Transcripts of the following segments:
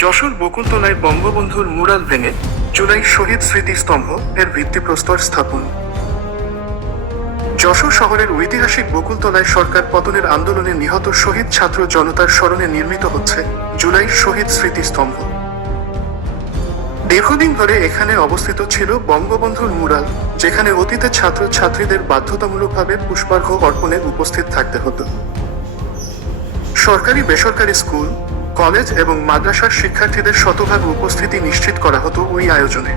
যশোর বকুলতলায় বঙ্গবন্ধুর মুরাল ভেঙে জুলাই শহীদ স্মৃতিস্তম্ভ এর ভিত্তিপ্রস্তর স্থাপন। যশোর শহরের ঐতিহাসিক বকুলতলায় সরকার পতনের আন্দোলনে নিহত শহীদ ছাত্র জনতার স্মরণে নির্মিত হচ্ছে জুলাই শহীদ স্মৃতিস্তম্ভ। দীর্ঘদিন ধরে এখানে অবস্থিত ছিল বঙ্গবন্ধুর মুরাল যেখানে অতীতে ছাত্র ছাত্রীদের বাধ্যতামূলকভাবে পুষ্পার্ঘ অর্পণে উপস্থিত থাকতে হতো। সরকারি বেসরকারি স্কুল কলেজ এবং মাদ্রাসার শিক্ষার্থীদের শতভাগ উপস্থিতি নিশ্চিত করা হতো ওই আয়োজনে।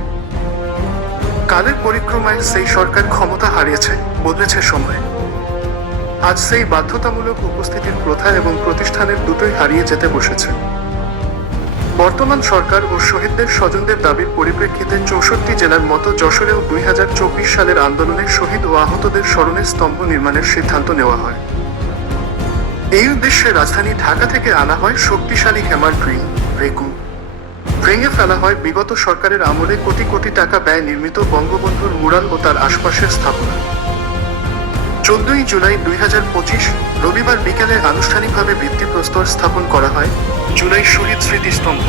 কালের পরিক্রমায় সেই সরকার ক্ষমতা হারিয়েছে, বদলেছে সময়। আজ সেই বাধ্যতামূলক উপস্থিতির প্রথা এবং প্রতিষ্ঠানের দুটোই হারিয়ে যেতে বসেছে। বর্তমান সরকার ও শহীদদের স্বজনদের দাবির পরিপ্রেক্ষিতে চৌষট্টি জেলার মতো যশোরেও দুই হাজার চব্বিশ সালের আন্দোলনে শহীদ ও আহতদের স্মরণে স্তম্ভ নির্মাণের সিদ্ধান্ত নেওয়া হয়। এই উদ্দেশ্যে রাজধানী ঢাকা থেকে আনা হয় শক্তিশালী হেমার ড্রিল রেকু। ভেঙে ফেলা হয় বিগত সরকারের আমলে কোটি কোটি টাকা ব্যয় নির্মিত বঙ্গবন্ধুর মুরাল ও তার আশপাশের স্থাপনা। চোদ্দই জুলাই দুই হাজার পঁচিশ রবিবার বিকেলে আনুষ্ঠানিকভাবে ভিত্তিপ্রস্তর স্থাপন করা হয় জুলাই শহীদ স্মৃতিস্তম্ভ।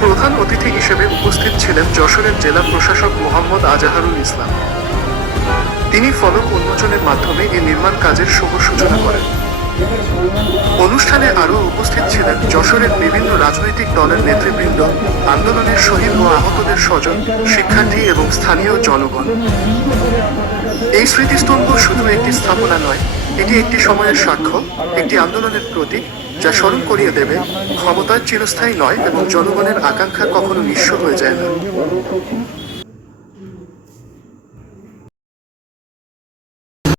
প্রধান অতিথি হিসেবে উপস্থিত ছিলেন যশোরের জেলা প্রশাসক মোহাম্মদ আজাহারুল ইসলাম। তিনি ফলক উন্মোচনের মাধ্যমে এই নির্মাণ কাজের শুভ সূচনা করেন। অনুষ্ঠানে আরও উপস্থিত ছিলেন যশোরের বিভিন্ন রাজনৈতিক দলের নেতৃবৃন্দ, আন্দোলনের শহীদ ও আহতদের স্বজন, শিক্ষার্থী এবং স্থানীয় জনগণ। এই স্মৃতিস্তম্ভ শুধু একটি স্থাপনা নয়, এটি একটি সময়ের সাক্ষ্য, একটি আন্দোলনের প্রতীক, যা স্মরণ করিয়ে দেবে, ক্ষমতার চিরস্থায়ী নয় এবং জনগণের আকাঙ্ক্ষা কখনো নিঃস্ব হয়ে যায় না।